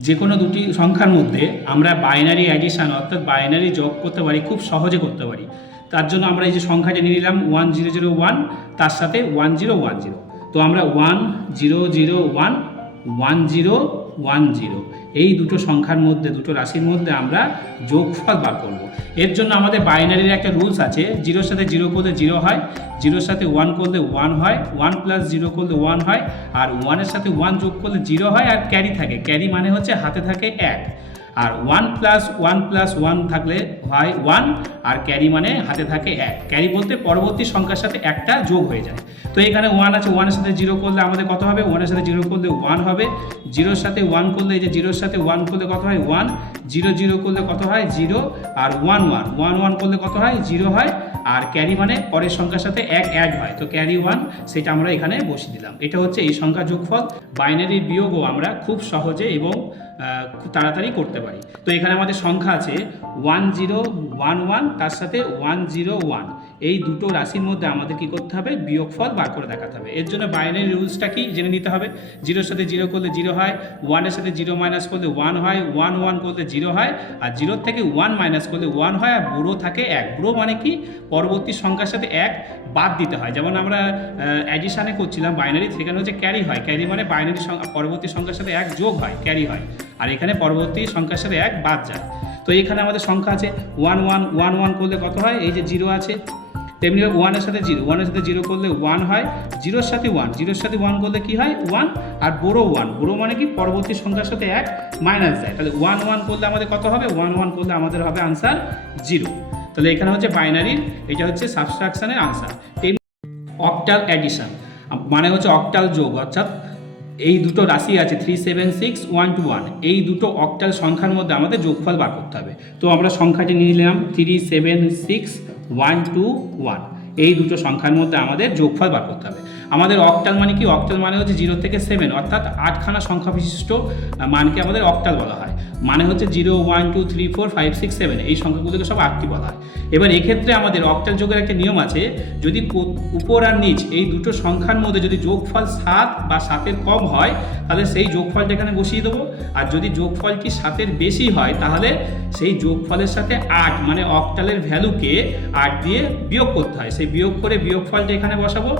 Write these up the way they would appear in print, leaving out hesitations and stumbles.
যে কোনো দুটি সংখ্যার মধ্যে আমরা বাইনারি অ্যাডিশন অর্থাৎ বাইনারি যোগ করতে পারি, খুব সহজে করতে পারি। তার জন্য আমরা এই যে সংখ্যাটা নিয়ে নিলাম 1001, তার সাথে 1010। তো আমরা 1001 1010 এই দুটো সংখ্যার মধ্যে, দুটো রাশির মধ্যে আমরা যোগফল বার করব। এর জন্য আমাদের বাইনারির একটা রুলস আছে, জিরোর সাথে জিরো করলে জিরো হয়, জিরোর সাথে 1 করলে 1 হয়, 1 প্লাস 0 করলে 1 হয়, আর 1-এর সাথে 1 যোগ করলে 0 হয়, আর ক্যারি থাকে। ক্যারি মানে হচ্ছে হাতে থাকে 1, আর 1 প্লাস 1 থাকলে হয় 1, আর ক্যারি মানে হাতে থাকে 1। ক্যারি বলতে পরবর্তী সংখ্যার সাথে একটা যোগ হয়ে যায়। তো এখানে 1 আছে, 1-এর সাথে 0 করলে আমাদের কত হবে? 1-এর সাথে 0 করলে 1 হবে, 0-এর সাথে 1 করলে, এই যে 0-এর সাথে 1 করলে কত হয়? 1, 0 করলে কত হয়? 0, আর 1 করলে কত হয়? 0 হয়, আর ক্যারি মানে পরের সংখ্যার সাথে 1 হয়, তো ক্যারি 1, সেটা আমরা এখানে বসিয়ে দিলাম। এটা হচ্ছে এই সংখ্যা যোগফল। বাইনারির বিয়োগও আমরা খুব সহজে এবং খুব তাড়াতাড়ি করতে পারি। তো এখানে আমাদের সংখ্যা আছে 1011, তার সাথে 101, এই দুটো রাশির মধ্যে আমাদের কি করতে হবে? বিয়োগফল বার করে দেখাতে হবে। এর জন্য বাইনারি রুলসটা কি জেনে নিতে হবে। 0-এর সাথে 0 করলে 0 হয়, 1-এর সাথে 0 মাইনাস করলে 1 হয়, 1 করলে 0 হয়, আর 0 থেকে 1 মাইনাস করলে 1 হয়, আর বুড়ো থাকে 1। বুড়ো মানে কি? পরবর্তী সংখ্যার সাথে 1 বাদ দিতে হয়। যেমন আমরা অ্যাডিশানে করছিলাম বাইনারি, সেখানে হচ্ছে ক্যারি হয়। ক্যারি মানে বাইনারি পরবর্তী সংখ্যার সাথে 1 যোগ হয়, ক্যারি হয়, আর এখানে পরবর্তী সংখ্যার সাথে 1 বাদ যায়। তো এখানে আমাদের সংখ্যা আছে 11 করলে কত হয়? এই যে 0 আছে, তেমনি 1-এর সাথে 0 করলে 1 হয়, 0-এর সাথে 1 করলে কি হয়? 1, আর বুড়ো 1, বুড়ো মানে কি? পরবর্তী সংখ্যার সাথে 1 মাইনাস যায়। তাহলে 1 করলে আমাদের কত হবে? 1 করলে আমাদের হবে আনসার 0। তাহলে এখানে হচ্ছে বাইনারির, এটা হচ্ছে সাবট্রাকশনের আনসার। অক্টাল অ্যাডিশন মানে হচ্ছে অক্টাল যোগ, অর্থাৎ এই দুটো রাশি আছে 376 এই দুটো অক্টাল সংখ্যার মধ্যে আমাদের যোগফল বার করতে হবে। তো আমরা সংখ্যাটি নিয়ে নিলাম 376121, এই দুটো সংখ্যার মধ্যে আমাদের যোগফল বার করতে হবে। আমাদের অক্টাল মানে কি? অক্টাল মানে হচ্ছে 0 থেকে 7, অর্থাৎ 8খানা সংখ্যা বিশিষ্ট মানকে আমাদের অক্টাল বলা হয়। মানে হচ্ছে 0 1 2 3 4 5 6 7, এই সংখ্যাগুলোকে সব 8টি বলা হয়। এবার এক্ষেত্রে আমাদের অক্টাল যোগের একটা নিয়ম আছে, যদি উপর আর নিচ এই দুটো সংখ্যার মধ্যে যদি যোগফল 7 বা 7-এর কম হয়, তাহলে সেই যোগফলটা এখানে বসিয়ে দেবো। আর যদি যোগফলটি 7-এর বেশি হয়, তাহলে সেই যোগফলের সাথে 8 মানে অক্টালের ভ্যালুকে 8 দিয়ে বিয়োগ করতে হয়। সেই বিয়োগ করে বিয়োগফলটা এখানে বসাবো,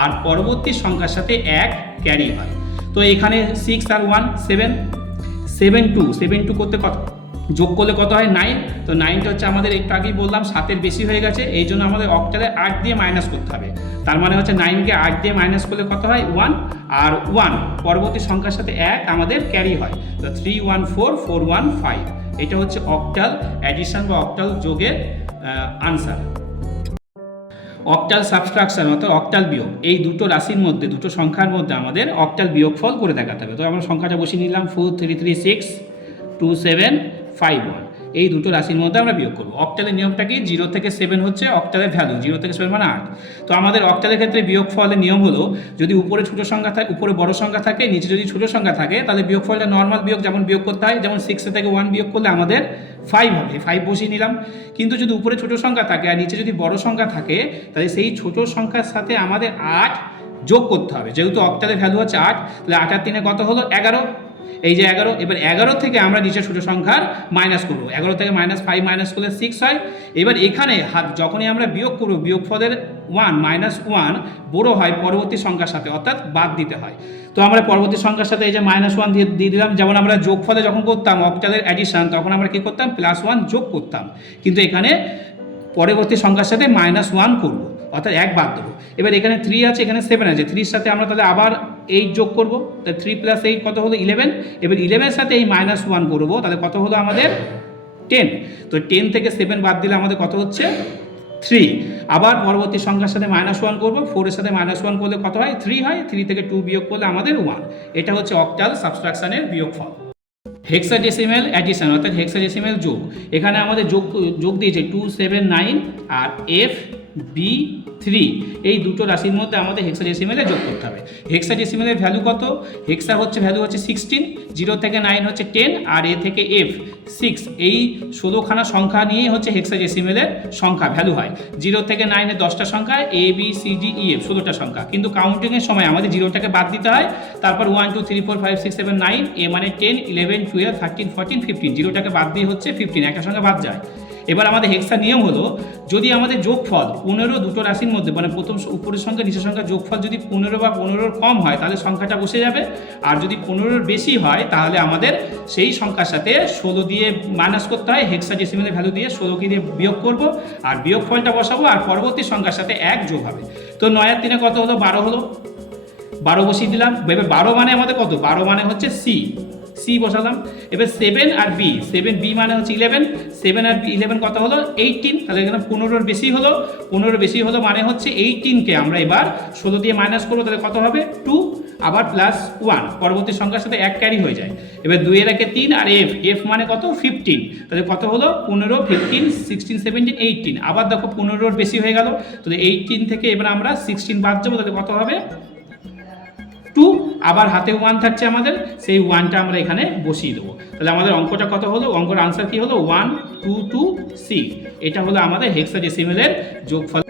আর পরবর্তী সংখ্যার সাথে 1 ক্যারি হয়। তো এখানে 6 আর 1 7, 7 করতে কত যোগ করলে কত হয়? 9। তো 9টা হচ্ছে আমাদের একটু আগেই বললাম 7-এর বেশি হয়ে গেছে, এই জন্য আমাদের অক্টালে 8 দিয়ে মাইনাস করতে হবে। তার মানে হচ্ছে 9কে 8 দিয়ে মাইনাস করলে কত হয়? 1, আর 1 পরবর্তী সংখ্যার সাথে 1 আমাদের ক্যারি হয়। তো 314415, এটা হচ্ছে অক্টাল অ্যাডিশন বা অক্টাল যোগের আনসার। অক্টাল সাবট্রাকশন অর্থাৎ অক্টাল বিয়োগ, এই দুটো রাশির মধ্যে, দুটো সংখ্যার মধ্যে আমাদের অক্টাল বিয়োগফল করে দেখাতে হবে। তো আমরা সংখ্যাটা বসিয়ে নিলাম 43362751, এই দুটো রাশির মধ্যে আমরা বিয়োগ করবো। অক্টালের নিয়মটা কি? 0 থেকে 7 হচ্ছে অক্টালের ভ্যালু, 0 থেকে 7 মানে 8। তো আমাদের অক্টালের ক্ষেত্রে বিয়োগফলের নিয়ম হলো, যদি উপরে ছোটো সংখ্যা থাকে, উপরে বড় সংখ্যা থাকে, নিচে যদি ছোটো সংখ্যা থাকে, তাহলে বিয়োগফলটা নর্মাল বিয়োগ যেমন বিয়োগ করতে হয়, যেমন 6 থেকে 1 বিয়োগ করলে আমাদের 5 হবে, 5 বসিয়ে নিলাম। কিন্তু যদি উপরে ছোটো সংখ্যা থাকে আর নিচে যদি বড় সংখ্যা থাকে, তাহলে সেই ছোট সংখ্যার সাথে আমাদের 8 যোগ করতে হবে। যেহেতু অক্টালের ভ্যালু হচ্ছে 8, তাহলে 8 আর 3 কত হলো? 11। এই যে 11, এবার 11 থেকে আমরা নিচে ছোটো সংখ্যার মাইনাস করবো। 11 থেকে -5 মাইনাস করলে 6 হয়। এবার এখানে যখনই আমরা বিয়োগ করবো, বিয়োগফলের 1 বড় হয় পরবর্তী সংখ্যার সাথে, অর্থাৎ বাদ দিতে হয়। তো আমরা পরবর্তী সংখ্যার সাথে এই যে -1 দিয়ে দিলাম। যেমন আমরা যোগফলে যখন করতাম অক্টালের অ্যাডিশন, তখন আমরা কী করতাম? +1 যোগ করতাম, কিন্তু এখানে পরবর্তী সংখ্যার সাথে -1 করবো, অর্থাৎ 1 বাদ দেবো। এবার এখানে 3 আছে, এখানে 7 আছে, 3-র সাথে আমরা তাহলে আবার 8 যোগ করবো, তাহলে 3 + 8 কত হলো? 11। এবার 11-এর সাথে এই -1 করবো, তাহলে কত হলো আমাদের? 10। তো 10 থেকে 7 বাদ দিলে আমাদের কত হচ্ছে? 3। আবার পরবর্তী সংখ্যার সাথে -1 করবো, 4-এর সাথে -1 করলে কত হয়? 3 হয়। 3 থেকে 2 বিয়োগ করলে আমাদের 1। এটা হচ্ছে অক্টাল সাবট্রাকশনের বিয়োগফল। হেক্সাডেসিমেল অ্যাডিশন অর্থাৎ হেক্সাডেসিমেল যোগ, এখানে আমাদের যোগ দিয়েছে 279 আর F B3 এই দুটো রাশির মধ্যে আমাদের হেক্সাডেসিমেলে যোগ করতে হবে। হেক্সাডেসিমেলের ভ্যালু কত? হেক্সা ভ্যালু হচ্ছে 16, 0 থেকে 9 হচ্ছে 10, আর এ থেকে F 6। এই 16খানা সংখ্যা নিয়েই হচ্ছে হেক্সাডেসিমেলের সংখ্যা ভ্যালু হয়। 0 থেকে 9 10টা সংখ্যা, A B C D E F 16টা সংখ্যা, কিন্তু কাউন্টিংয়ের সময় আমাদের 0টাকে বাদ দিতে হয়। তারপর 1 2 3 4 5 6 7 9, এ মানে 10 11 12 13 14 15, 0টাকে বাদ দিয়ে হচ্ছে 15, একটা সংখ্যা বাদ যায়। এবার আমাদের হেক্সা নিয়ম হলো, যদি আমাদের যোগফল 15 দুটো রাশির মধ্যে, মানে প্রথম উপরের সংখ্যা নিচের সংখ্যা যোগফল যদি 15 বা 15-র কম হয় তাহলে সংখ্যাটা বসে যাবে, আর যদি 15-র বেশি হয় তাহলে আমাদের সেই সংখ্যার সাথে 16 দিয়ে মাইনাস করতে হয়। হেক্সাডেসিমেলের ভ্যালু দিয়ে 16কে দিয়ে বিয়োগ করব, আর বিয়োগফলটা বসাবো, আর পরবর্তী সংখ্যার সাথে 1 যোগ হবে। তো 9 আর 3 কত হলো? 12 হলো। 12 বসিয়ে দিলাম। এবার 12 মানে আমাদের কত? 12 মানে হচ্ছে সি বসালাম। এবার 7 আর বি, 7 বি মানে হচ্ছে 11, 7 আর 11 কত হলো? 18। তাহলে এখানে 15-র বেশি হলো, 15-র বেশি হলো মানে হচ্ছে 18কে আমরা এবার 16 দিয়ে মাইনাস করবো, তাহলে কত হবে? 2, আবার প্লাস 1, পরবর্তী সংখ্যার সাথে 1 ক্যারি হয়ে যায়। এবার 2 এর একে 3, আর এফ মানে কত? 15। তাহলে কত হলো? 15, 15, 16, 17, 18। আবার দেখো 15-র বেশি হয়ে গেল, তাহলে 18 থেকে এবার আমরা 16 বাদ যাবো, তাহলে কত হবে? 2, আবার হাতে 1 থাকছে আমাদের, সেই 1টা আমরা এখানে বসিয়ে দেবো। তাহলে আমাদের অঙ্কটা কত হলো? অঙ্কের আনসার কি হলো? 1 2 2 6। এটা হলো আমাদের হেক্সাডেসিমেলের যোগফল।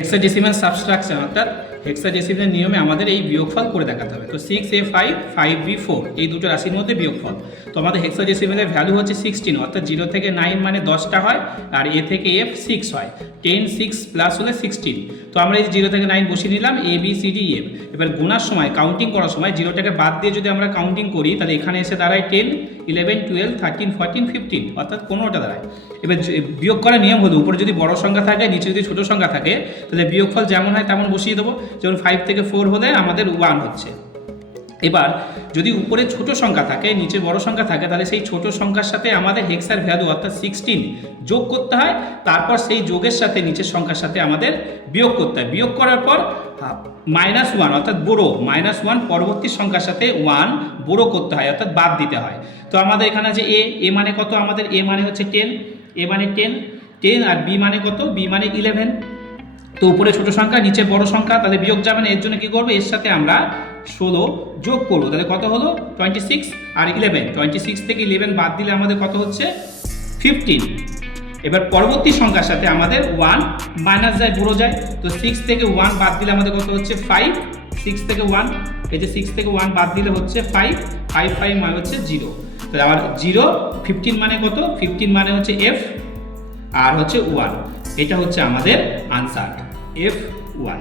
হেক্সাডেসিমেল সাবট্রাকশন, অর্থাৎ হেক্সাডেসিমেলের নিয়মে আমাদের এই বিয়োগফল করে দেখাতে হবে। তো 6A5 5B4 এই দুটো রাশির মধ্যে বিয়োগফল। তো আমাদের হেক্সাডেসিমেলের ভ্যালু হচ্ছে 16, অর্থাৎ 0 থেকে 9 মানে 10টা হয়, আর এ থেকে F 6 হয়। 10 6 প্লাস হলে 16। তো আমরা এই 0 থেকে 9 বসিয়ে নিলাম, A B C D E F। এবার গোনার সময়, কাউন্টিং করার সময় 0টাকে বাদ দিয়ে যদি আমরা কাউন্টিং করি, তাহলে এখানে এসে দাঁড়ায় 10 11 12 13 14 15, অর্থাৎ 15টা দাঁড়ায়। এবার বিয়োগ করার নিয়ম হলো, উপরে যদি বড় সংখ্যা থাকে, নিচে যদি ছোট সংখ্যা থাকে, তাহলে বিয়োগফল যেমন হয় তেমন বসিয়ে দেবো। যেমন 5 থেকে 4 হলে আমাদের 1 হচ্ছে। এবার যদি উপরে ছোট সংখ্যা থাকে, নিচে বড় সংখ্যা থাকে, তাহলে সেই ছোট সংখ্যার সাথে আমাদের হেক্সার ভ্যালু অর্থাৎ 16 যোগ করতে হয়। তারপর সেই যোগের সাথে নিচের সংখ্যার সাথে আমাদের বিয়োগ করতে হয়। বিয়োগ করার পর -1 অর্থাৎ বড় -1 পরবর্তী সংখ্যার সাথে 1 বড় করতে হয়, অর্থাৎ বাদ দিতে হয়। তো আমাদের এখানে আছে এ মানে কত? আমাদের এ মানে হচ্ছে 10, এ মানে 10, আর বি মানে কত? বি মানে 11। তো উপরে ছোট সংখ্যা, নিচে বড় সংখ্যা, তাহলে বিয়োগ যাবে না। এর জন্য কি করবো? এর সাথে আমরা 16 যোগ করবো, তাহলে কত হলো? 26 আর 11। 26 থেকে 11 বাদ দিলে আমাদের কত হচ্ছে? 15। এবার পরবর্তী সংখ্যার সাথে আমাদের 1 মাইনাস যায়, বড় যায়। তো 6 থেকে 1 বাদ দিলে আমাদের কত হচ্ছে? 5। 6 থেকে 1, এই যে 6 থেকে 1 বাদ দিলে হচ্ছে 5, 5 মানে হচ্ছে 0। তাহলে আবার 0, 15 মানে কত? 15 মানে হচ্ছে F, আর হচ্ছে 1। এটা হচ্ছে আমাদের আনসার F1।